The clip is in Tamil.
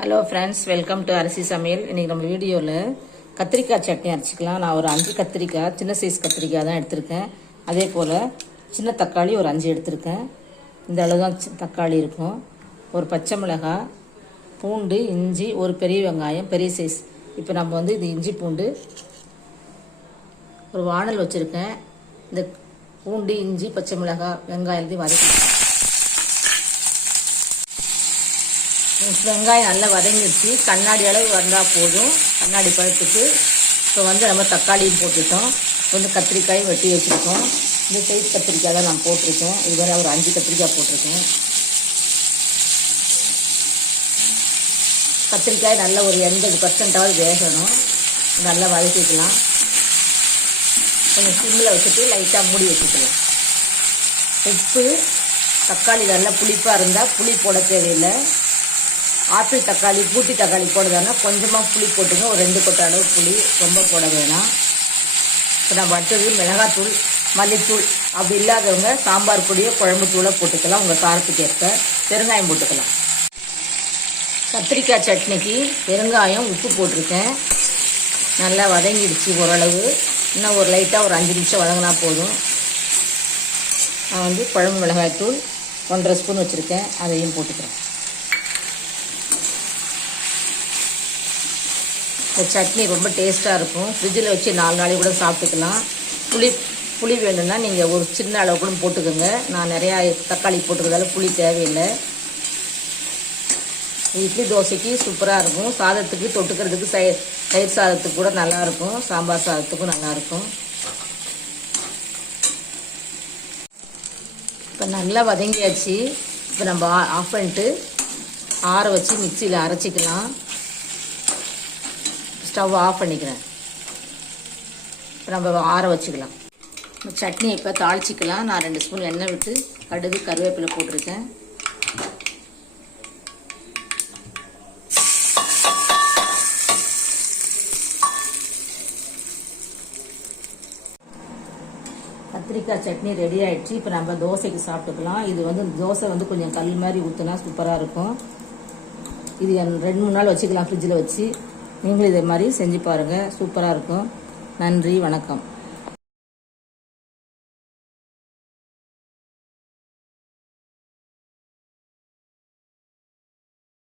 ஹலோ ஃப்ரெண்ட்ஸ் வெல்கம் டு அரிசி சமையல் இன்றைக்கி நம்ம வீடியோவில் கத்திரிக்காய் சட்னி அரைச்சிக்கலாம். நான் ஒரு அஞ்சு கத்திரிக்காய் சின்ன சைஸ் கத்திரிக்காய் தான் எடுத்திருக்கேன். அதே போல் சின்ன தக்காளி ஒரு அஞ்சு எடுத்திருக்கேன். இந்த அளவு தான் தக்காளி இருக்கும். ஒரு பச்சை மிளகாய் பூண்டு இஞ்சி ஒரு பெரிய வெங்காயம் பெரிய சைஸ் இப்போ நம்ம வந்து இது இஞ்சி பூண்டு ஒரு வானல் வச்சுருக்கேன். இந்த பூண்டு இஞ்சி பச்சை மிளகாய் வெங்காயத்தையும் வதக்கி வெங்காயம் நல்லா வதங்கிடுச்சு. கண்ணாடி அளவு வந்தால் போதும். கண்ணாடி பழத்துக்கு இப்போ வந்து நம்ம தக்காளியும் போட்டுட்டோம். கொஞ்சம் கத்திரிக்காயும் வெட்டி வச்சுருக்கோம். இந்த சைஸ் கத்திரிக்காய் தான் நான் போட்டிருக்கேன். இதுவரை ஒரு அஞ்சு கத்திரிக்காய் போட்டிருக்கேன். கத்திரிக்காய் நல்ல ஒரு எண்பது பர்சன்டாவது வேகணும். நல்லா வதக்கிக்கலாம். கொஞ்சம் சிம்மில் வச்சுட்டு லைட்டாக மூடி வச்சுக்கலாம். உப்பு தக்காளி நல்லா புளிப்பாக இருந்தால் புளி போட தேவையில்லை. ஆப்பிள் தக்காளி பூட்டி தக்காளி போடுறதுனா கொஞ்சமாக புளி போட்டுங்க ஒரு ரெண்டு கொட்டை அளவு புளி ரொம்ப போட வேணாம். இப்போ நம்ம அடுத்தது மிளகாத்தூள் மல்லித்தூள் அப்படி இல்லாதவங்க சாம்பார் பொடியோ குழம்பு தூளை போட்டுக்கலாம். உங்கள் காரத்துக்கு ஏற்ப பெருங்காயம் போட்டுக்கலாம். கத்திரிக்காய் சட்னிக்கு பெருங்காயம் உப்பு போட்டிருக்கேன். நல்லா வதங்கிடுச்சு ஓரளவு. இன்னும் ஒரு லைட்டாக ஒரு அஞ்சு நிமிஷம் வதங்கினா போதும். நான் வந்து குழம்பு மிளகாய்த்தூள் ஒன்றரை ஸ்பூன் வச்சுருக்கேன். அதையும் போட்டுக்கிறேன். இந்த சட்னி ரொம்ப டேஸ்ட்டாக இருக்கும். ஃப்ரிட்ஜில் வச்சு நாலு நாளைக்கு கூட சாப்பிட்டுக்கலாம். புளி புளி வேணும்னா நீங்கள் ஒரு சின்ன அளவு கூட போட்டுக்கோங்க. நான் நிறையா தக்காளி போட்டுக்கிறதால புளி தேவையில்லை. இட்லி தோசைக்கு சூப்பராக இருக்கும். சாதத்துக்கு தொட்டுக்கிறதுக்கு சை தயிர் சாதத்துக்கு கூட நல்லாயிருக்கும் சாம்பார் சாதத்துக்கும் நல்லாயிருக்கும் இப்போ நல்லா வதங்கியாச்சு. இப்போ நம்ம ஆஃப் பண்ணிட்டு ஆற வச்சு மிக்சியில் அரைச்சிக்கலாம். ஸ்டவ் ஆஃப் பண்ணிக்கிறேன். இப்போ நம்ம ஆற வச்சுக்கலாம். சட்னி இப்போ தாளிச்சிக்கலாம். நான் ரெண்டு ஸ்பூன் எண்ணெய் விட்டு கடுகு கருவேப்பிலை போட்டிருக்கேன். கத்திரிக்காய் சட்னி ரெடி ஆயிடுச்சு. இப்போ நம்ம தோசைக்கு சாப்பிட்டுக்கலாம். இது வந்து தோசை வந்து கொஞ்சம் கல் மாதிரி ஊற்றினா சூப்பராக இருக்கும். இது ரெண்டு மூணு நாள் வச்சுக்கலாம் ஃப்ரிட்ஜில் வச்சு. நீங்களும் இதே மாதிரி செஞ்சு பாருங்கள் சூப்பராக இருக்கும். நன்றி வணக்கம்.